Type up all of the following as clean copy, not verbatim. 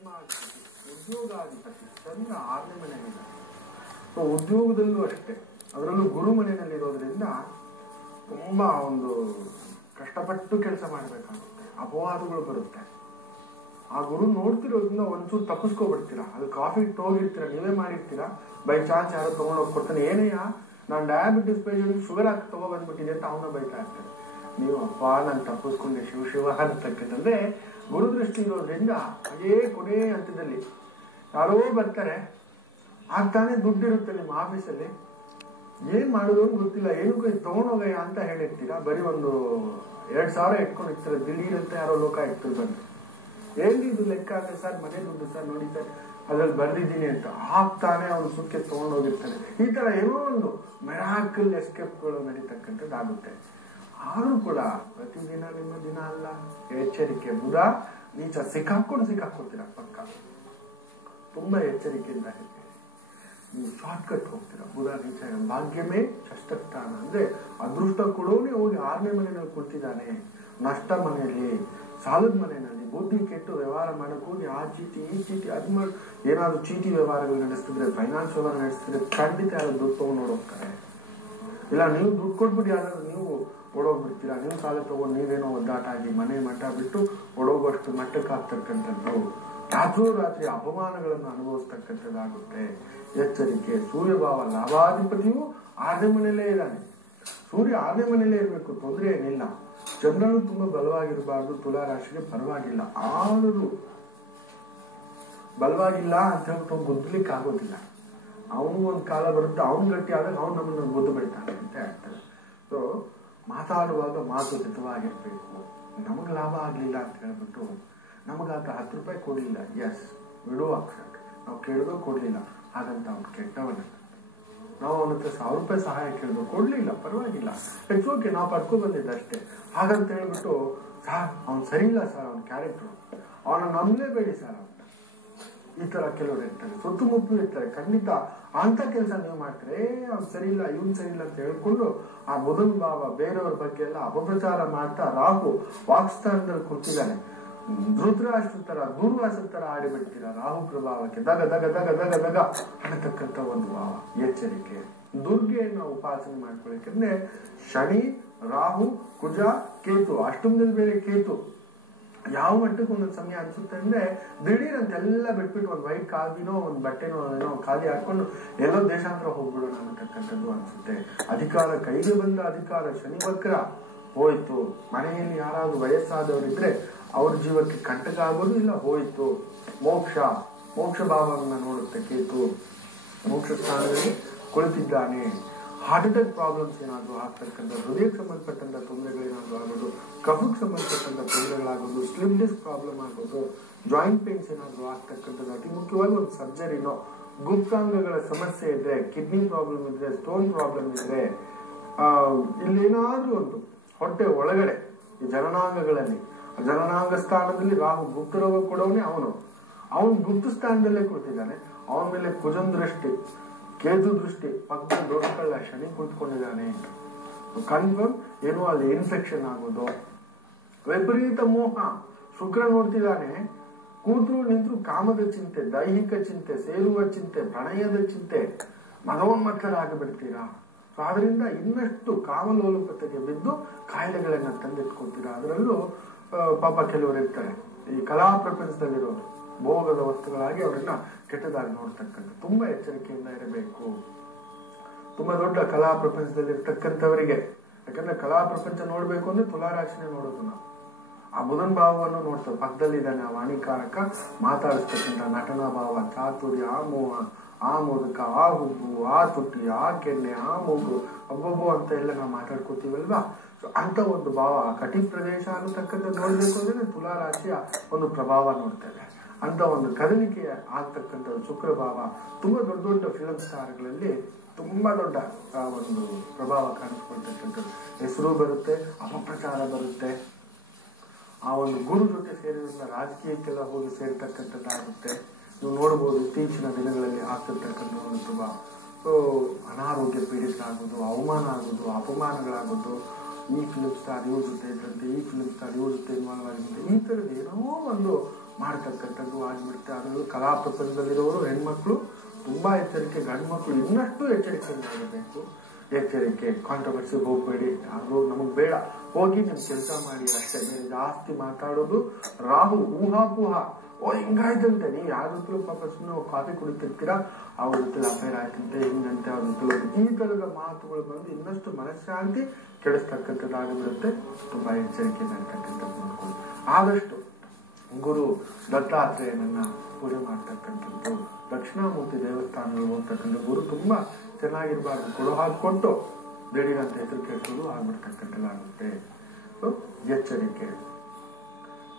ದಶಮಾಧಿಪತಿ ಉದ್ಯೋಗಾಧಿಪತಿ ಚಂದ್ರ 6ನೇ ಮನೆಯಲ್ಲಿದೆ. So ಉದ್ಯೋಗದಲ್ಲೂ ಅಷ್ಟೇ, ಅದರಲ್ಲೂ ಗುರು ಮನೆಯಲ್ಲಿರೋದ್ರಿಂದ ತುಂಬಾ ಒಂದು ಕಷ್ಟಪಟ್ಟು ಕೆಲಸ ಮಾಡಬೇಕಾಗುತ್ತೆ, ಅಪವಾದಗಳು ಬರುತ್ತೆ. ಆ ಗುರು ನೋಡ್ತಿರೋದ್ರಿಂದ ಒಂಚೂರು ತಪ್ಪಿಸ್ಕೊಬಿಡ್ತೀರಾ. ಅದು ಕಾಫಿ ಹೋಗಿರ್ತೀರಾ, ನೀವೇ ಮಾಡಿರ್ತೀರಾ, ಬೈ ಚಾನ್ಸ್ ಯಾರೋ ತಗೊಂಡೋಗಿ ಕೊಡ್ತಾನೆ, ಏನಯ್ಯ ನಾನು ಡಯಾಬಿಟಿಸ್ ಪೇಷಂಟ್ ಶುಗರ್ ಹಾಕಿ ತಗೊಬಂದ್ಬಿಟ್ಟಿದೆ ಅಂತ ಅವನ ಬೈತಾ ಇರ್ತಾರೆ. ನೀವು ಅಪ್ಪ ನಾನು ತಪ್ಪಿಸ್ಕೊಂಡೆ ಶಿವ ಶಿವ ಅಂತಕ್ಕಂಥದ್ದೇ ಗುರುದೃಷ್ಟಿ ಇರೋದ್ರಿಂದ ಅದೇ ಕೊನೆ ಹಂತದಲ್ಲಿ ಯಾರೋ ಬರ್ತಾರೆ, ಆಗ್ತಾನೆ ದುಡ್ಡಿರುತ್ತೆ ನಿಮ್ಮ ಆಫೀಸಲ್ಲಿ, ಏನ್ ಮಾಡೋದು ಅಂತ ಗೊತ್ತಿಲ್ಲ, ಏನಕ್ಕೂ ಇದು ತಗೊಂಡೋಗಯ್ಯ ಅಂತ ಹೇಳಿರ್ತೀರಾ, ಬರೀ ಒಂದು 2,000 ಇಟ್ಕೊಂಡಿರ್ತೀರ, ದಿಢೀರಂತೆ ಯಾರೋ ಲೋಕ ಇಟ್ಕೊಂಡು ಬಂದು ಏನ್ರಿ ಇದು ಲೆಕ್ಕ ಅಂದ್ರೆ ಸರ್ ಮನೆ ದುಡ್ಡು ಸರ್ ನೋಡಿ ಸರ್ ಅದ್ರಲ್ಲಿ ಬರ್ದಿದ್ದೀನಿ ಅಂತ ಹಾಕ್ತಾನೆ ಅವನು ಸುಕ್ಕೆ ತಗೊಂಡೋಗಿರ್ತಾನೆ. ಈ ತರ ಏನೋ ಒಂದು ಮೆರಾಕಲ್ ಎಸ್ಕೇಪ್ಗಳು ನಡೀತಕ್ಕಂಥದ್ದು ಆಗುತ್ತೆ. ಆದ್ರೂ ಕೂಡ ಪ್ರತಿದಿನ ನಿಮ್ಮ ದಿನ ಅಲ್ಲ, ಎಚ್ಚರಿಕೆ. ಬುಧ ನೀಚ ಸಿಕ್ಕಾಕೋತೀರಾ ಪಕ್ಕ, ತುಂಬಾ ಎಚ್ಚರಿಕೆಯಿಂದ ಇರ್ತೀರಿ. ನೀವು ಶಾರ್ಟ್ ಕಟ್ ಹೋಗ್ತೀರಾ. ಬುಧ ನೀಚ ಭಾಗ್ಯಮೇ ಷಷ್ಠಸ್ಥಾನ ಅಂದ್ರೆ ಅದೃಷ್ಟ ಕೊಡೋನೆ ಹೋಗಿ 6ನೇ ಮನೆಯಲ್ಲಿ ಕೊಡ್ತಿದ್ದಾನೆ. ನಷ್ಟ ಮನೆಯಲ್ಲಿ, ಸಾಲದ ಮನೆಯಲ್ಲಿ ಬುದ್ಧಿ ಕೆಟ್ಟು ವ್ಯವಹಾರ ಮಾಡಕ್ ಹೋಗಿ ಆ ಚೀಟಿ ಈ ಚೀಟಿ ಅದ್ ಮಾಡಿ ಏನಾದ್ರು ಚೀಟಿ ವ್ಯವಹಾರಗಳು ನಡೆಸ್ತಿದ್ರೆ, ಫೈನಾನ್ಸ್ ವ್ಯವಹಾರ ನಡೆಸ್ತಿದ್ರೆ ಖಂಡಿತ ಯಾರು ದುಡ್ಡು ತಗೊಂಡು ನೋಡೋಗ್ತಾರೆ. ಇಲ್ಲ ನೀವು ದುಡ್ಡು ಕೊಟ್ಬಿಟ್ಟು ಯಾರಾದ್ರೂ ನೀವು ಓಡೋಗ್ಬಿಡ್ತೀರಾ, ನೀವು ಸಾಲ ತಗೊಂಡು ನೀವೇನೋ ಒದ್ದಾಟ ಆಗಿ ಮನೆ ಮಠ ಬಿಟ್ಟು ಓಡೋಗೋಷ್ಟು ಮಟ್ಟಕ್ಕೆ ಆಗ್ತಕ್ಕಂಥದ್ದು, ರಾತ್ರಿ ಅಪಮಾನಗಳನ್ನು ಅನುಭವಿಸ್ತಕ್ಕಂಥದ್ದಾಗುತ್ತೆ. ಎಚ್ಚರಿಕೆ. ಸೂರ್ಯಭಾವ ಲಾಭಾಧಿಪತಿಯು 6ನೇ ಮನೆಯಲ್ಲೇ ಇದ್ದಾನೆ. ಸೂರ್ಯ 6ನೇ ಮನೆಯಲ್ಲೇ ಇರಬೇಕು, ತೊಂದರೆ ಏನಿಲ್ಲ. ಚಂದ್ರನು ತುಂಬಾ ಬಲವಾಗಿರಬಾರ್ದು, ತುಲಾ ರಾಶಿಗೆ ಪರವಾಗಿಲ್ಲ. ಆದರೂ ಬಲವಾಗಿಲ್ಲ ಅಂತ ಹೇಳ್ಬಿಟ್ಟು ಗುದ್ದಲಿಕ್ಕೆ ಆಗೋದಿಲ್ಲ. ಅವನಿಗೂ ಒಂದು ಕಾಲ ಬರುತ್ತೆ, ಅವನು ಗಟ್ಟಿ ಆದಾಗ ಅವ್ನು ನಮ್ಮನ್ನು ಗುದ್ದು ಬಿಡ್ತಾನೆ ಅಂತ ಹೇಳ್ತಾರೆ. ಸೊ ಮಾತಾಡುವಾಗ ಮಾತು ಹಿತವಾಗಿರ್ಬೇಕು. ನಮಗ್ ಲಾಭ ಆಗ್ಲಿಲ್ಲ ಅಂತ ಹೇಳ್ಬಿಟ್ಟು ನಮಗಾತ 10 ರೂಪಾಯಿ ಕೊಡ್ಲಿಲ್ಲ, ಎಸ್ ಬಿಡು ಅಕ್ಷಕ್, ನಾವು ಕೇಳಿದ್ರು ಕೊಡ್ಲಿಲ್ಲ, ಹಾಗಂತ ಅವ್ನು ಕೆಟ್ಟವನಲ್ಲ. ನಾವು ಅವನ ಹತ್ರ 1,000 ರೂಪಾಯಿ ಸಹಾಯ ಕೇಳಿದ್ರು ಕೊಡ್ಲಿಲ್ಲ, ಪರವಾಗಿಲ್ಲ, ಇಟ್ಸ್ ಓಕೆ, ನಾವು ಪಡ್ಕೊ ಬಂದಿದ್ದಷ್ಟೇ, ಹಾಗಂತ ಹೇಳ್ಬಿಟ್ಟು ಸಾರ್ ಅವ್ನು ಸರಿ ಇಲ್ಲ ಸರ್, ಅವ್ನ ಕ್ಯಾರೆಕ್ಟರ್, ಅವನ ನಂಬಲೇಬೇಡಿ ಸರ್ ಅಂತ. ಈ ತರ ಕೆಲವರು ಇರ್ತಾರೆ, ಸುತ್ತಮುತ್ತಲು ಇರ್ತಾರೆ. ಖಂಡಿತ ಅಂತ ಕೆಲಸ ನೀವು ಮಾಡ್ತಾರೆ, ಅವ್ನು ಸರಿ ಇಲ್ಲ ಇವನ್ ಸರಿ ಇಲ್ಲ ಅಂತ ಹೇಳ್ಕೊಂಡು ಆ ಬುಧನ್ ಭಾವ ಬೇರೆಯವ್ರ ಬಗ್ಗೆ ಎಲ್ಲ ಅಪಪ್ರಚಾರ ಮಾಡ್ತಾ ರಾಹು ವಾಕ್ಸ್ಥಾನದಲ್ಲಿ ಕೂತಿದ್ದಾನೆ. ಧೃತರಾಷ್ಟ್ರ ತರ ದೂರ್ವಾಸದ ತರ ಆಡಿಬಿಡ್ತೀರಾ ರಾಹು ಪ್ರಭಾವಕ್ಕೆ. ದಗ ದಗ ದಗ ದಗ ದಗ ಅನ್ನತಕ್ಕಂಥ ಒಂದು ಭಾವ. ಎಚ್ಚರಿಕೆ. ದುರ್ಗೆಯನ್ನು ಉಪಾಸನೆ ಮಾಡ್ಕೊಳ್ಳಿಕ್ಕೆ ಶನಿ, ರಾಹು, ಕುಜ, ಕೇತು, ಅಷ್ಟೊಂದಲ್ಲಿ ಬೇರೆ ಕೇತು ಯಾವ ಮಟ್ಟಕ್ಕೆ ಒಂದೊಂದು ಸಮಯ ಅನ್ಸುತ್ತೆ ಅಂದ್ರೆ ದಿಢೀರ್ ಅಂತ ಎಲ್ಲ ಬಿಟ್ಬಿಟ್ಟು ಒಂದು ವೈಟ್ ಕಾಗಿನೋ ಒಂದು ಬಟ್ಟೆನೋ ಏನೋ ಖಾಲಿ ಹಾಕೊಂಡು ಎಲ್ಲೋ ದೇಶಾಂತರ ಹೋಗ್ಬಿಡೋಣ ಅನ್ನತಕ್ಕಂಥದ್ದು ಅನ್ಸುತ್ತೆ. ಅಧಿಕಾರ ಕೈಗೆ ಬಂದ ಅಧಿಕಾರ ಶನಿ ವಕ್ರ ಹೋಯ್ತು. ಮನೆಯಲ್ಲಿ ಯಾರಾದ್ರೂ ವಯಸ್ಸಾದವರಿದ್ರೆ ಅವ್ರ ಜೀವಕ್ಕೆ ಕಂಟಕ ಆಗೋದು ಇಲ್ಲ, ಹೋಯ್ತು. ಮೋಕ್ಷ ಭಾವವನ್ನ ನೋಡುತ್ತೆ ಕೇತು. ಮೋಕ್ಷ ಸ್ಥಾನದಲ್ಲಿ ಕುಳಿತಿದ್ದಾನೆ. ಹಾರ್ಟ್ ಅಟ್ಯಾಕ್ ಪ್ರಾಬ್ಲಮ್ಸ್ ಏನಾದ್ರು ಆಗ್ತಕ್ಕಂಥ, ಹೃದಯಕ್ಕೆ ಸಂಬಂಧಪಟ್ಟಂತ ತೊಂದರೆಗಳೇನಾದ್ರು ಆಗೋದು, ಕಫಕ್ಕೆ ಸಂಬಂಧಪಟ್ಟಂತ ತೊಂದರೆಗಳಾಗೋದು, ಸ್ಲಿಮ್ ಡಿಸ್ಕ್ ಪ್ರಾಬ್ಲಮ್ ಆಗೋದು, ಜಾಯಿಂಟ್ ಪೇನ್ಸ್ ಏನಾದ್ರು ಆಗ್ತಕ್ಕಂಥದ್ದು, ಅತಿ ಮುಖ್ಯವಾಗಿ ಒಂದು ಸರ್ಜರಿನೋ, ಗುಪ್ತಾಂಗಗಳ ಸಮಸ್ಯೆ ಇದ್ರೆ, ಕಿಡ್ನಿ ಪ್ರಾಬ್ಲಮ್ ಇದ್ರೆ, ಸ್ಟೋನ್ ಪ್ರಾಬ್ಲಮ್ ಇದ್ರೆ, ಇಲ್ಲೇನಾದ್ರೂ ಒಂದು ಹೊಟ್ಟೆ ಒಳಗಡೆ ಈ ಜನನಾಂಗಗಳಲ್ಲಿ, ಜನನಾಂಗ ಸ್ಥಾನದಲ್ಲಿ ರಾಹು ಗುಪ್ತ ರೋಗ ಕೊಡೋನೆ ಅವನು ಗುಪ್ತ ಸ್ಥಾನದಲ್ಲೇ ಕೂತಿದ್ದಾನೆ. ಅವನ ಮೇಲೆ ಕುಜನ್ ದೃಷ್ಟಿ, ಕೇತು ದೃಷ್ಟಿ, ಪಕ್ಕ ದೋಷಗಳ ಶನಿ ಕುಳಿತುಕೊಂಡಿದ್ದಾನೆ. ಕನ್ಫರ್ಮ್ ಏನೋ ಅಲ್ಲಿ ಇನ್ಫೆಕ್ಷನ್ ಆಗೋದು. ವಿಪರೀತ ಮೋಹ. ಶುಕ್ರ ನೋಡ್ತಿದ್ದಾನೆ, ಕೂತ್ರು ನಿಂತರು ಕಾಮದ ಚಿಂತೆ, ದೈಹಿಕ ಚಿಂತೆ, ಸೇರುವ ಚಿಂತೆ, ಪ್ರಣಯದ ಚಿಂತೆ, ಮನೋನ್ಮತ್ತರಾಗಿಬಿಡ್ತೀರಾ. ಸೊ ಆದ್ರಿಂದ ಇನ್ನಷ್ಟು ಕಾಮಲೋಲುಪತೆಗೆ ಬಿದ್ದು ಕಾಯಿಲೆಗಳನ್ನ ತಂದಿಟ್ಕೊಳ್ತೀರಾ. ಅದರಲ್ಲೂ ಪಾಪ ಕೆಲವರು ಇರ್ತಾರೆ, ಈ ಕಲಾ ಪ್ರಪಂಚದಲ್ಲಿರೋರು ಭೋಗದ ವಸ್ತುಗಳಾಗಿ ಅವರನ್ನ ಕೆಟ್ಟದಾಗಿ ನೋಡ್ತಕ್ಕಂಥ. ತುಂಬಾ ಎಚ್ಚರಿಕೆಯಿಂದ ಇರಬೇಕು. ತುಂಬಾ ದೊಡ್ಡ ಕಲಾ ಪ್ರಪಂಚದಲ್ಲಿ ಇರ್ತಕ್ಕಂಥವರಿಗೆ, ಯಾಕಂದ್ರೆ ಕಲಾ ಪ್ರಪಂಚ ನೋಡ್ಬೇಕು ಅಂದ್ರೆ ತುಲಾರಾಶಿನೇ ನೋಡೋದು ನಾವು. ಆ ಬುಧನ್ ಭಾವವನ್ನು ನೋಡ್ತೇವೆ. ಪಕ್ಕದಲ್ಲಿದ್ದಾನೆ ಆ ವಾಣಿಕಾರಕ, ಮಾತಾಡಿಸ್ತಕ್ಕಂಥ ನಟನಾ ಭಾವ, ಚಾತುರ್ಯ, ಆ ಮೋಹ, ಆ ಮೋದಕ, ಆ ಹುಬ್ಬು, ಆ ತುಟಿ, ಆ ಕೆನ್ನೆ, ಆ ಮೂಗು, ಒಬ್ಬೊಬ್ಬು ಅಂತ ಎಲ್ಲ ನಾವು ಮಾತಾಡ್ಕೋತೀವಲ್ವಾ. ಸೊ ಅಂತ ಒಂದು ಭಾವ, ಕಟಿ ಪ್ರದೇಶ ಅನ್ನತಕ್ಕಂಥ ನೋಡ್ಬೇಕು ಅಂದ್ರೆ ತುಲಾರಾಶಿಯ ಒಂದು ಪ್ರಭಾವ ನೋಡ್ತೇವೆ. ಅಂತ ಒಂದು ಕದಲಿಕೆ ಆಗ್ತಕ್ಕಂಥ ಶುಕ್ರ ಭಾವ ತುಂಬಾ ದೊಡ್ಡ ದೊಡ್ಡ ಫಿಲಂ ಸ್ಟಾರ್ಗಳಲ್ಲಿ ತುಂಬಾ ದೊಡ್ಡ ಒಂದು ಪ್ರಭಾವ ಕಾಣಿಸ್ಕೊಳ್ತಕ್ಕಂಥದ್ದು. ಹೆಸರು ಬರುತ್ತೆ, ಅಪಪ್ರಚಾರ ಬರುತ್ತೆ. ಆ ಒಂದು ಗುರು ಜೊತೆ ಸೇರಿದ ರಾಜಕೀಯಕ್ಕೆಲ್ಲ ಹೋಗಿ ಸೇರ್ತಕ್ಕಂಥದ್ದಾಗುತ್ತೆ. ನೀವು ನೋಡ್ಬೋದು ಇತ್ತೀಚಿನ ದಿನಗಳಲ್ಲಿ ಆಗ್ತಿರ್ತಕ್ಕಂಥ ಒಂದು ಪ್ರಭಾವ. ಸೊ ಅನಾರೋಗ್ಯ ಪೀಡಿತರಾಗೋದು, ಅವಮಾನ ಆಗೋದು, ಅಪಮಾನಗಳಾಗೋದು, ಈ ಫಿಲಿಂ ಸ್ಟಾರ್ ಇವ್ರ ಜೊತೆ ಇದ್ರಂತೆ, ಈ ಫಿಲಿಂ ಸ್ಟಾರ್ ಇವ್ರ ಜೊತೆ ಇನ್ವಾಲ್ವ್ ಆಗಿರುತ್ತೆ, ಈ ತರದ ಏನೋ ಒಂದು ಮಾಡ್ತಕ್ಕಂಥದ್ದು ಆಗಿಬಿಡುತ್ತೆ. ಅದರಲ್ಲೂ ಕಲಾ ಪ್ರಪಂಚದಲ್ಲಿರೋರು ಹೆಣ್ಮಕ್ಳು ತುಂಬಾ ಎಚ್ಚರಿಕೆ, ಗಂಡು ಮಕ್ಕಳು ಇನ್ನಷ್ಟು ಎಚ್ಚರಿಕೆಯಿಂದಾಗಬೇಕು. ಎಚ್ಚರಿಕೆ, ಕಾಂಟ್ರವರ್ಸಿ ಹೋಗಬೇಡಿ, ಅದು ನಮಗ್ ಬೇಡ, ಹೋಗಿ ನಿಮ್ ಕೆಲಸ ಮಾಡಿ ಅಷ್ಟೇ, ಬೇರೆ ಜಾಸ್ತಿ ಮಾತಾಡೋದು. ರಾಹು ಊಹಾಪೂಹ, ಓ ಹಿಂಗಾಯ್ತಂತೆ, ನೀವು ಯಾರ ಜೊತೆ ಪಾಪ ಸುಮ್ಮನೆ ಕಾಫಿ ಕುಡಿತಿರ್ತೀರಾ, ಅವ್ರ ಜೊತೆ ಅಫೇರ್ ಆಯ್ತಂತೆ, ಹಿಂಗಂತೆ, ಅವ್ರ ಜೊತೆ ಈ ತರದ ಮಾತುಗಳು ಬಂದು ಇನ್ನಷ್ಟು ಮನಃಶಾಂತಿ ಕೆಡಿಸ್ತಕ್ಕಂಥದ್ದಾಗಿಬಿಡುತ್ತೆ. ತುಂಬಾ ಎಚ್ಚರಿಕೆಯಿಂದ ಇರ್ತಕ್ಕಂಥದ್ದು ನೋಡ್ಕೊಳ್ಳಿ. ಆದಷ್ಟು ಗುರು ದತ್ತಾತ್ರೇಯನನ್ನ ಪೂಜೆ ಮಾಡ್ತಕ್ಕಂಥದ್ದು, ದಕ್ಷಿಣಾಮೂರ್ತಿ ದೇವಸ್ಥಾನಗಳು ಹೋಗ್ತಕ್ಕಂಥ ಗುರು ತುಂಬಾ ಚೆನ್ನಾಗಿರ್ಬಾರ್ದು, ಕೊಡು ಹಾಕೊಟ್ಟು ಬೇಡಿಗಂತ ಹೆಸರು ಕೇಳಿಸೋದು ಆಗ್ಬಿಡ್ತಕ್ಕಂಥದ್ದಾಗುತ್ತೆ. ಎಚ್ಚರಿಕೆ.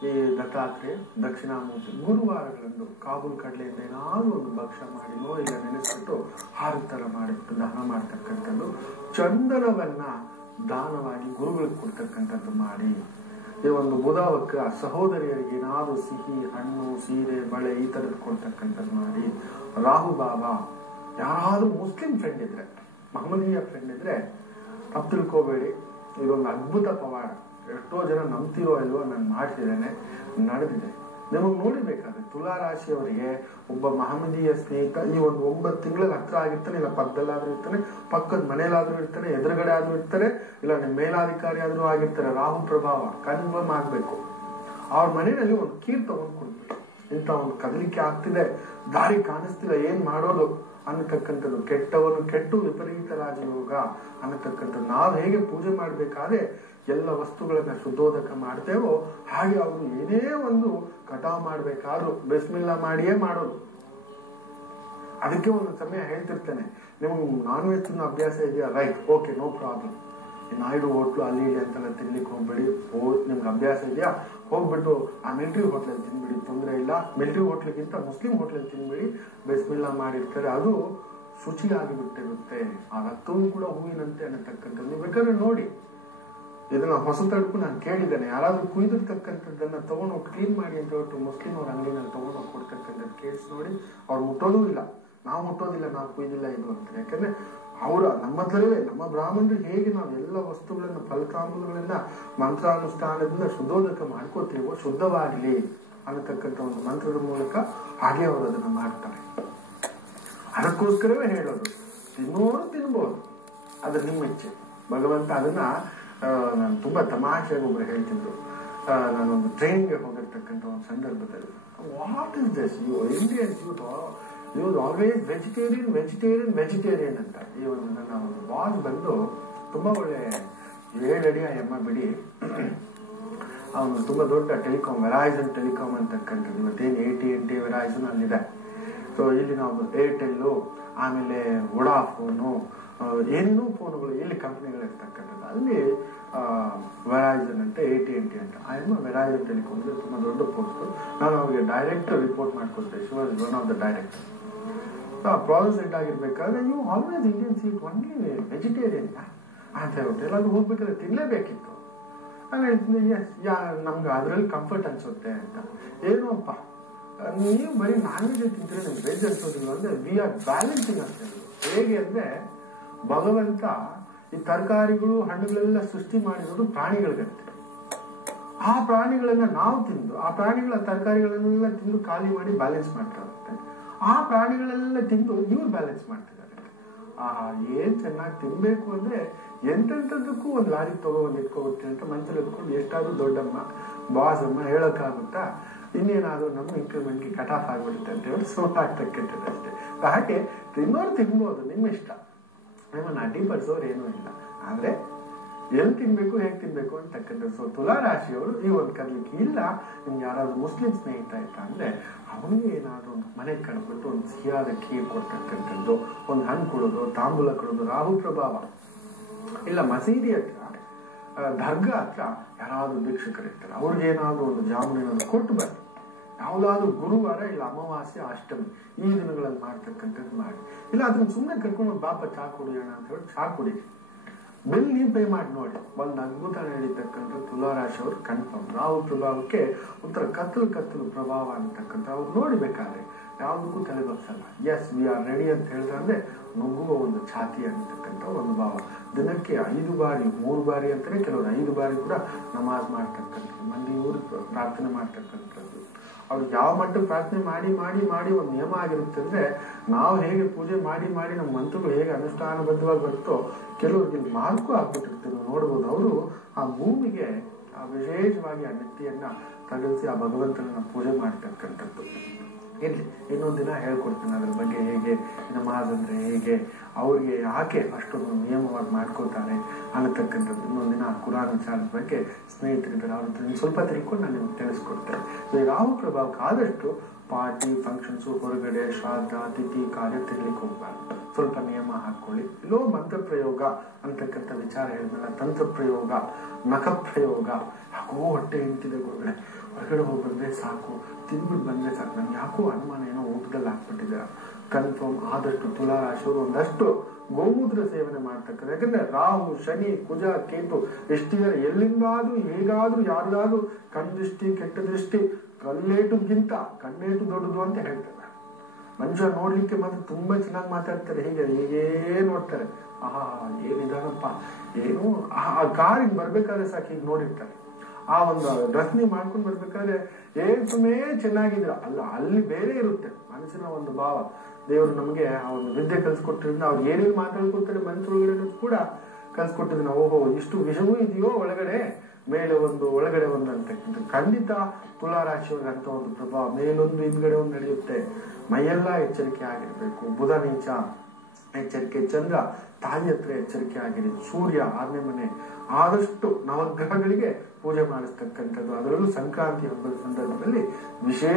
ಈ ದತ್ತಾತ್ರೇಯ ದಕ್ಷಿಣಾಮೂರ್ತಿ ಗುರುವಾರಗಳಂದು ಕಾಬೂಲ್ ಕಡಲೆಯಿಂದ ಏನಾದ್ರೂ ಒಂದು ಭಕ್ಷ್ಯ ಮಾಡಿನೋ ಇಲ್ಲ ನೆನೆಸ್ಬಿಟ್ಟು ಹಾರು ತರ ಮಾಡಿಬಿಟ್ಟು ದಾನ ಮಾಡ್ತಕ್ಕಂಥದ್ದು. ಚಂದನವನ್ನ ದಾನವಾಗಿ ಗುರುಗಳಿಗೆ ಕೊಡ್ತಕ್ಕಂಥದ್ದು ಮಾಡಿ. ಈ ಒಂದು ಬುಧವಕ್ಕ ಸಹೋದರಿಯರಿಗೆ ಏನಾದ್ರು ಸಿಹಿ, ಹಣ್ಣು, ಸೀರೆ, ಬಳೆ ಈ ತರದ್ ಕೊಡ್ತಕ್ಕಂಥದ್ದು ಮಾಡಿ. ರಾಹು ಬಾಬಾ, ಯಾರಾದ್ರೂ ಮುಸ್ಲಿಂ ಫ್ರೆಂಡ್ ಇದ್ರೆ, ಮಹಮ್ಮದೀಯ ಫ್ರೆಂಡ್ ಇದ್ರೆ ತಪ್ಪು ತಿಳ್ಕೋಬೇಡಿ, ಇದೊಂದು ಅದ್ಭುತ ಪವಾಡ. ಎಷ್ಟೋ ಜನ ನಂಬ್ತಿರೋ ಇಲ್ವೋ, ನಾನು ಮಾಡಿಸಿದ್ದೇನೆ, ನಡೆದಿದೆ. ನಿಮಗೆ ನೋಡಿಬೇಕಾದ್ರೆ ತುಲಾ ರಾಶಿಯವರಿಗೆ ಒಬ್ಬ ಮಹಮ್ಮದೀಯ ಸ್ನೇಹಿತ ಈ ಒಂದು 9 ತಿಂಗಳಲ್ಲಿ ಹತ್ರ ಆಗಿರ್ತಾನೆ, ಇಲ್ಲ ಪಕ್ಕದಲ್ಲಾದ್ರೂ ಇರ್ತಾನೆ, ಪಕ್ಕದ ಮನೇಲಾದ್ರೂ ಇರ್ತಾನೆ, ಎದುರುಗಡೆ ಆದ್ರೂ ಇರ್ತಾರೆ, ಇಲ್ಲ ನಿಮ್ಮ ಮೇಲಾಧಿಕಾರಿ ಆದ್ರೂ ಆಗಿರ್ತಾರೆ. ರಾಹು ಪ್ರಭಾವ ಕನ್ಫರ್ಮ್ ಆಗ್ಬೇಕು. ಅವ್ರ ಮನೆಯಲ್ಲಿ ಒಂದು ಕೀರ್ ತಗೊಂಡು ಕೊಡ್ಬೇಕು. ಇಂಥ ಒಂದು ಕದಲಿಕೆ ಆಗ್ತಿದೆ, ದಾರಿ ಕಾಣಿಸ್ತಿಲ್ಲ, ಏನ್ ಮಾಡೋದು ಅನ್ನತಕ್ಕಂಥದ್ದು, ಕೆಟ್ಟವನು ಕೆಟ್ಟು ವಿಪರೀತ ರಾಜಯೋಗ ಅನ್ನತಕ್ಕಂಥದ್ದು. ನಾವು ಹೇಗೆ ಪೂಜೆ ಮಾಡ್ಬೇಕಾದ್ರೆ ಎಲ್ಲ ವಸ್ತುಗಳನ್ನ ಶುದ್ಧೋದಕ ಮಾಡ್ತೇವೋ ಹಾಗೆ ಅವರು ಏನೇ ಒಂದು ಕಟಾವ್ ಮಾಡ್ಬೇಕಾದ್ರೂ ಬಿಸ್ಮಿಲ್ಲಾ ಮಾಡಿಯೇ ಮಾಡೋದು. ಅದಕ್ಕೆ ಒಂದು ಸಮಯ ಹೇಳ್ತಿರ್ತೇನೆ, ನಿಮ್ಗೆ ನಾನ್ ವೆಜ್ ತಿನ್ನೋ ಅಭ್ಯಾಸ ಇದೆಯಾ, right, okay, no problem. Naidu hotel ಅಲ್ಲಿ ಇಲ್ಲಿ ಅಂತೆಲ್ಲ ತಿನ್ಲಿಕ್ಕೆ ಹೋಗ್ಬೇಡಿ. ನಿಮ್ಗೆ ಅಭ್ಯಾಸ ಇದೆಯಾ, ಹೋಗ್ಬಿಟ್ಟು ಆ ಮಿಲಿಟರಿ ಹೋಟ್ಲಲ್ಲಿ ತಿನ್ಬಿಡಿ, ತೊಂದರೆ ಇಲ್ಲ. ಮಿಲಿಟರಿ ಹೋಟ್ಲಿಗಿಂತ ಮುಸ್ಲಿಂ ಹೋಟ್ಲಲ್ಲಿ ತಿನ್ಬಿಡಿ, ಬಿಸ್ಮಿಲ್ಲಾ ಮಾಡಿರ್ತಾರೆ, ಅದು ಶುಚಿಯಾಗಿ ಬಿಟ್ಟಿರುತ್ತೆ. ಆ ರಕ್ತವೂ ಕೂಡ ಹೂವಿನಂತೆ ಅನ್ನತಕ್ಕಂಥದ್ದು. ನೀವು ಬೇಕಾದ್ರೆ ನೋಡಿ, ಇದನ್ನ ಹೊಸ ತಡಕು ನಾನು ಕೇಳಿದ್ದೇನೆ, ಯಾರಾದ್ರೂ ಕುಯ್ದಿರ್ತಕ್ಕಂಥದ್ದನ್ನ ತಗೊಂಡೋಗಿ ಕ್ಲೀನ್ ಮಾಡಿ ಅಂತ ಹೇಳ್ಬಿಟ್ಟು ಮುಸ್ಲಿಂ ಅವ್ರ ಅಂಗಡಿನಲ್ಲಿ ತಗೊಂಡೋಗಿ ಕೊಡ್ತಕ್ಕಂಥದ್ದು ಕೇಸ್ ನೋಡಿ. ಅವ್ರು ಮುಟ್ಟೋದೂ ಇಲ್ಲ, ನಾವು ಮುಟ್ಟೋದಿಲ್ಲ, ನಾವು ಕುಯ್ದಿಲ್ಲ ಇದು ಅಂತ. ಯಾಕಂದ್ರೆ ಅವರ ನಮ್ಮದ್ರಲ್ಲೇ ನಮ್ಮ ಬ್ರಾಹ್ಮಣರು ಹೇಗೆ ನಾವು ಎಲ್ಲ ವಸ್ತುಗಳನ್ನ ಫಲತಾಂಬೂಲಗಳನ್ನ ಮಂತ್ರಾನುಷ್ಠಾನದಿಂದ ಶುದ್ಧೋದಕ ಮಾಡ್ಕೋತೀವೋ, ಶುದ್ಧವಾಗ್ಲಿ ಅನ್ನತಕ್ಕಂಥ ಒಂದು ಮಂತ್ರದ ಮೂಲಕ ಹಾಗೆ ಅವರು ಅದನ್ನ ಮಾಡ್ತಾರೆ. ಅದಕ್ಕೋಸ್ಕರವೇ ಹೇಳೋದು, ತಿನ್ನೋರು ತಿನ್ಬೋದು, ಅದು ನಿಮ್ಮ ಇಚ್ಛೆ. ಭಗವಂತ ಅದನ್ನ ನಾನು ತುಂಬಾ ತಮಾಷೆಯಾಗಿ ಒಬ್ರು ಹೇಳ್ತಿದ್ರು. ನಾನೊಂದು ಟ್ರೈನ್ಗೆ ಹೋಗಿರ್ತಕ್ಕಂಥ ಒಂದು ಸಂದರ್ಭದಲ್ಲಿ, what is this, you Indians you always vegetarian ಅಂತ. ಈ ಒಂದು ನನ್ನ ಒಂದು ಬಾಸ್ ಬಂದು ತುಂಬಾ ಒಳ್ಳೆ 7 ಅಡಿ ಎಮ್ಮ ಬಿಡಿ, ಅವನು ತುಂಬಾ ದೊಡ್ಡ ಟೆಲಿಕಾಂ, ವೆರೈಸನ್ ಟೆಲಿಕಾಂ ಅಂತಕ್ಕಂಥದ್ದು. ಇವತ್ತೇನು AT&T ವೆರೈಸನ್ ಅಲ್ಲಿದೆ. ಸೊ ಇಲ್ಲಿ ನಾವು ಏರ್ಟೆಲ್ಲು, ಆಮೇಲೆ ವೊಡಾಫೋನು, ಏನೇನೋ ಫೋನ್ಗಳು ಇಲ್ಲಿ ಕಂಪ್ನಿಗಳು ಇರ್ತಕ್ಕಂಥದ್ದು. ಅಲ್ಲಿ ವೆರೈಸನ್ ಅಂತ, AT&T ಅಂತ. ವೆರೈಸನ್ ಟೆಲಿಕಾಂ ತುಂಬಾ ದೊಡ್ಡ ಪೋಸ್ಟ್. ನಾನು ಅವ್ರಿಗೆ ಡೈರೆಕ್ಟ್ ರಿಪೋರ್ಟ್ ಮಾಡ್ಕೊಳ್ತೆ. She was one of the director. Process head ಆಗಿರ್ಬೇಕಾದ್ರೆ, ನೀವು always Indians eat only vegetarian ಅಂತ ಹೇಳ್ಬಿಟ್ಟು ಎಲ್ಲಾದ್ರೂ ಹೋಗ್ಬೇಕಾದ್ರೆ ತಿನ್ಲೇಬೇಕಿತ್ತು. ನಾನು ಹೇಳ್ತೀನಿ, ನಮ್ಗೆ ಅದ್ರಲ್ಲಿ ಕಂಫರ್ಟ್ ಅನ್ಸುತ್ತೆ ಅಂತ. ಏನೋಪ್ಪ, ನೀವು ಬರೀ ನಾನ್ ವೆಜ್ ತಿಂತೀರಿ, ನಿಮ್ಗೆ ವೆಜ್ ಅನ್ಸೋದಿಲ್ಲ ಅಂದ್ರೆ ವಿ ಆರ್ ಬ್ಯಾಲೆನ್ಸಿಂಗ್ ಅಂತ ಹೇಳಿ. ಹೇಗೆ ಅಂದ್ರೆ, ಭಗವಂತ ಈ ತರಕಾರಿಗಳು ಹಣ್ಣುಗಳೆಲ್ಲ ಸೃಷ್ಟಿ ಮಾಡಿರೋದು ಪ್ರಾಣಿಗಳಿಗಂತೆ. ಆ ಪ್ರಾಣಿಗಳನ್ನ ನಾವು ತಿಂದು, ಆ ಪ್ರಾಣಿಗಳ ತರಕಾರಿಗಳನ್ನೆಲ್ಲ ತಿಂದು ಖಾಲಿ ಮಾಡಿ ಬ್ಯಾಲೆನ್ಸ್ ಮಾಡ್ತಾ ಇರುತ್ತೆ. ಆ ಪ್ರಾಣಿಗಳೆಲ್ಲ ತಿಂದು ಇವ್ರು ಬ್ಯಾಲೆನ್ಸ್ ಮಾಡ್ತಿದ್ದಾರೆ. ಏನ್ ಚೆನ್ನಾಗಿ ತಿನ್ಬೇಕು ಅಂದ್ರೆ ಎಂತೆಂಥದ್ದಕ್ಕೂ ಒಂದು ಲಾರಿ ತಗೊಂಡು ಇಟ್ಕೊಬಿಡ್ತೀನಿ ಅಂತ ಮನಸ್ಸಲ್ಲಿ ಇಟ್ಕೊಂಡು ಎಷ್ಟಾದ್ರೂ ದೊಡ್ಡಮ್ಮ ಬಾಸ್ ಅಮ್ಮ ಹೇಳೋಕ್ಕಾಗುತ್ತಾ, ಇನ್ನೇನಾದ್ರೂ ನಮ್ಮ ಇಂಕ್ರಿಮೆಂಟ್ಗೆ ಕಟ್ ಆಫ್ ಆಗ್ಬಿಡುತ್ತೆ ಅಂತ ಹೇಳಿ ಸುತ್ತಾಗ್ತಕ್ಕಂಥದ್ದು ಅಷ್ಟೇ. ಹಾಗೆ ತಿನ್ನೋರು ತಿನ್ಬೋದು, ನಿಮ್ಮ ಇಷ್ಟ, ನಿಮ್ಮನ್ನ ಅಡ್ಡಿಪಡಿಸೋರು ಏನೂ ಇಲ್ಲ. ಆದ್ರೆ ಎಲ್ಲಿ ತಿನ್ಬೇಕು, ಹೇಗೆ ತಿನ್ಬೇಕು ಅಂತಕ್ಕಂಥದ್ದು. ಸೊ ತುಲಾ ರಾಶಿಯವರು ಈ ಒಂದು ಕಲಿಕೆ ಇಲ್ಲ. ನಿಮ್ಗೆ ಯಾರಾದ್ರೂ ಮುಸ್ಲಿಂ ಸ್ನೇಹಿತ ಆಯ್ತಾ ಅಂದ್ರೆ ಅವನಿಗೆ ಏನಾದ್ರು ಒಂದು ಮನೆಗೆ ಕಡ್ಬಿಟ್ಟು ಒಂದು ಸಿಹಿಯಾದ ಖೀರ್ ಕೊಡ್ತಕ್ಕಂಥದ್ದು, ಒಂದು ಹಣ್ಣು ಕೊಡೋದು, ತಾಂಬೂಲ ಕೊಡೋದು. ರಾಹು ಪ್ರಭಾವ ಇಲ್ಲ, ಮಸೀದಿ ಹತ್ರ, ದರ್ಗಾ ಹತ್ರ ಯಾರಾದ್ರೂ ಭಿಕ್ಷಕರಿರ್ತಾರೆ, ಅವ್ರಿಗೆ ಏನಾದ್ರು ಒಂದು ಜಾಮೂನ್ ಏನಾದ್ರು ಕೊಟ್ಟು ಬನ್ನಿ. ಯಾವ್ದಾದ್ರು ಗುರುವಾರ ಇಲ್ಲ ಅಮಾವಾಸ್ಯೆ, ಅಷ್ಟಮಿ ಈ ದಿನಗಳಲ್ಲಿ ಮಾಡ್ತಕ್ಕಂಥದ್ದು ಮಾಡಿ. ಇಲ್ಲ ಅದನ್ನ ಸುಮ್ಮನೆ ಕರ್ಕೊಂಡು ಬಾಪ ಚಾ ಕುಡಿಯೋಣ ಅಂತ ಹೇಳಿ ಚಾ ಕುಡಿರಿ, ಬಿಲ್ ನೀವು ಪೇ ಮಾಡಿ ನೋಡಿ. ಒಂದು ಅದ್ಭುತ ನಡೀತಕ್ಕಂಥ ತುಲಾ ರಾಶಿಯವರು ಕನ್ಫರ್ಮ್. ರಾಹು ಪ್ರಭಾವಕ್ಕೆ ಒಂಥರ ಕತ್ತಲು ಪ್ರಭಾವ ಅಂತಕ್ಕಂಥ ಅವ್ರು ನೋಡಿಬೇಕಾದ್ರೆ ಯಾವುದಕ್ಕೂ ತಲೆಗೊಪ್ಸಲ್ಲ. ಎಸ್ ವಿ ಆರ್ ರೆಡಿ ಅಂತ ಹೇಳಿದ್ರೆ ಅಂದ್ರೆ ನುಗ್ಗುವ ಒಂದು ಛಾತಿ ಅನ್ನತಕ್ಕಂಥ ಒಂದು ಭಾವ. ದಿನಕ್ಕೆ 5 ಬಾರಿ 3 ಬಾರಿ ಅಂತಾನೆ, ಕೆಲವರು 5 ಬಾರಿ ಕೂಡ ನಮಾಜ್ ಮಾಡ್ತಕ್ಕಂಥದ್ದು, ಮಂದಿ ಊರು ಪ್ರಾರ್ಥನೆ ಮಾಡ್ತಕ್ಕಂಥದ್ದು. ಅವ್ರು ಯಾವ ಮಟ್ಟಕ್ಕೆ ಪ್ರಾರ್ಥನೆ ಮಾಡಿ ಮಾಡಿ ಮಾಡಿ ಒಂದು ನಿಯಮ ಆಗಿರುತ್ತೆ ಅಂದ್ರೆ, ನಾವು ಹೇಗೆ ಪೂಜೆ ಮಾಡಿ ಮಾಡಿ ನಮ್ಮ ಮಂತ್ರಗಳು ಹೇಗೆ ಅನುಷ್ಠಾನಬದ್ಧವಾಗಿ ಬರುತ್ತೋ ಕೆಲವ್ರಿಗೆ ಇಲ್ಲಿ ಮಾರ್ಕು ಆಗ್ಬಿಟ್ಟಿರ್ತೀವಿ ನೋಡ್ಬೋದು. ಅವರು ಆ ಭೂಮಿಗೆ ಆ ವಿಶೇಷವಾಗಿ ಆ ನೆತ್ತಿಯನ್ನ ತಗಲಿಸಿ ಆ ಭಗವಂತನನ್ನ ಪೂಜೆ ಮಾಡ್ತಕ್ಕಂಥದ್ದು. ಇರ್ಲಿ, ಇನ್ನೊಂದು ದಿನ ಹೇಳ್ಕೊಡ್ತೀನಿ ಅದ್ರ ಬಗ್ಗೆ, ಹೇಗೆ ನಮಾಜ್ ಅಂದ್ರೆ ಹೇಗೆ, ಅವ್ರಿಗೆ ಯಾಕೆ ಅಷ್ಟೊಂದು ನಿಯಮವಾಗಿ ಮಾಡ್ಕೋತಾರೆ ಅನ್ನತಕ್ಕಂಥದ್ದು. ಇನ್ನೊಂದು ದಿನ ಕುರಾನ್ ವಿಚಾರದ ಬಗ್ಗೆ ಸ್ನೇಹಿತರಿದ್ದಾರೆ, ಅವ್ರ ಹತ್ರ ಸ್ವಲ್ಪ ತಿಳ್ಕೊಂಡು ನಾನು ನಿಮ್ಗೆ ತಿಳಿಸ್ಕೊಡ್ತೇನೆ. ಯಾವ ಪ್ರಭಾವಕ್ಕೆ ಆದಷ್ಟು ಪಾರ್ಟಿ ಫಂಕ್ಷನ್ಸ್ ಹೊರಗಡೆ ಶ್ರಾದ್ದ ತಿಥಿ ಕಾರ್ಯ ತಿರ್ಲಿಕ್ಕೆ ಹೋಗ್ಬಾರ್ದು. ಸ್ವಲ್ಪ ನಿಯಮ ಹಾಕೊಳ್ಳಿ. ಇಲ್ಲೋ ಮಂತ್ರ ಪ್ರಯೋಗ ಅಂತಕ್ಕಂಥ ವಿಚಾರ ಹೇಳಿದ್ಮೇಲೆ ತಂತ್ರ ಪ್ರಯೋಗ, ನಖ ಪ್ರಯೋಗ, ಯಾಕೋ ಹೊಟ್ಟೆ ಹಿಂತಿದೆ ಗುರುಗಳೇ, ಹೊರಗಡೆ ಹೋಗಿ ಬಂದ್ರೆ ಸಾಕು, ತಿಂದ್ಬಿಟ್ಟು ಬಂದ್ರೆ ಸಾಕು, ನನ್ಗೆ ಯಾಕೋ ಅನುಮಾನ ಏನೋ ಊಟದಲ್ಲಿ ಹಾಕ್ಬಿಟ್ಟಿದೆ, ಕನ್ಫರ್ಮ್ ಆದಷ್ಟು ತುಲಾರಾಶಿಯವರು ಒಂದಷ್ಟು ಗೋಮೂತ್ರ ಸೇವನೆ ಮಾಡ್ತಕ್ಕಂಥ. ಯಾಕಂದ್ರೆ ರಾಹು ಶನಿ ಕುಜ ಕೇತು ಎಷ್ಟಿದ್ದಾರೆ, ಎಲ್ಲಿಂದಾದ್ರೂ ಹೇಗಾದ್ರೂ ಯಾರಿಗಾದ್ರೂ ಕಣ್ ದೃಷ್ಟಿ ಕೆಟ್ಟ ದೃಷ್ಟಿ ಕಲ್ಲೇಟುಗಿಂತ ಕಣ್ಣೇಟು ದೊಡ್ಡದು ಅಂತ ಹೇಳ್ತಾರೆ. ಮನುಷ್ಯ ನೋಡ್ಲಿಕ್ಕೆ ಮಾತ್ರ ತುಂಬಾ ಚೆನ್ನಾಗಿ ಮಾತಾಡ್ತಾರೆ, ಹೀಗೆ ನೋಡ್ತಾರೆ, ಆಹಾ ಏನಿದಾನಪ್ಪ, ಏನು ಆ ಕಾರಿಗೆ ಬರ್ಬೇಕಾದ್ರೆ ಸಾಕು ಹೀಗೆ ನೋಡಿರ್ತಾರೆ. ಆ ಒಂದು ರಚನೆ ಮಾಡ್ಕೊಂಡು ಬರ್ಬೇಕಾದ್ರೆ ಸುಮ್ಮನೆ ಚೆನ್ನಾಗಿದ್ರ ಅಲ್ಲ, ಅಲ್ಲಿ ಬೇರೆ ಇರುತ್ತೆ ಮನಸ್ಸಿನ ಒಂದು ಭಾವ. ದೇವರು ನಮ್ಗೆ ಆ ಒಂದು ವಿದ್ಯೆ ಕಲ್ಸ್ಕೊಟ್ಟಿರೋದ್ರಿಂದ ಅವ್ರು ಏನೇನು ಮಾತಾಡ್ಕೊತಾರೆ ಮನಸ್ಸೊಳಗಡೆ ಕೂಡ ಕಲ್ಸ್ಕೊಟ್ಟಿದ್ನ. ಓಹೋ ಇಷ್ಟು ವಿಷವೂ ಇದೆಯೋ ಒಳಗಡೆ, ಮೇಲೆ ಒಂದು ಒಳಗಡೆ ಒಂದು ಅಂತಕ್ಕಂಥ. ಖಂಡಿತ ತುಲಾರಾಶಿಯವರಂತ ಒಂದು ಪ್ರಭಾವ ಮೇಲೊಂದು ಹಿಂದ್ಗಡೆ ಒಂದು ನಡೆಯುತ್ತೆ. ಮೈಯೆಲ್ಲ ಎಚ್ಚರಿಕೆ ಆಗಿರ್ಬೇಕು. ಬುಧ ನೀಚ ಎಚ್ಚರಿಕೆ, ಚಂದ್ರ ತಾಯಿ ಹತ್ರ ಎಚ್ಚರಿಕೆ ಆಗಿದೆ, ಸೂರ್ಯ 6ನೇ ಮನೆ, ಆದಷ್ಟು ನವಗ್ರಹಗಳಿಗೆ ಪೂಜೆ ಮಾಡಿಸ್ತಕ್ಕಂಥದ್ದು. ಅದರಲ್ಲೂ ಸಂಕ್ರಾಂತಿ ಹಬ್ಬದ ಸಂದರ್ಭದಲ್ಲಿ ವಿಶೇಷ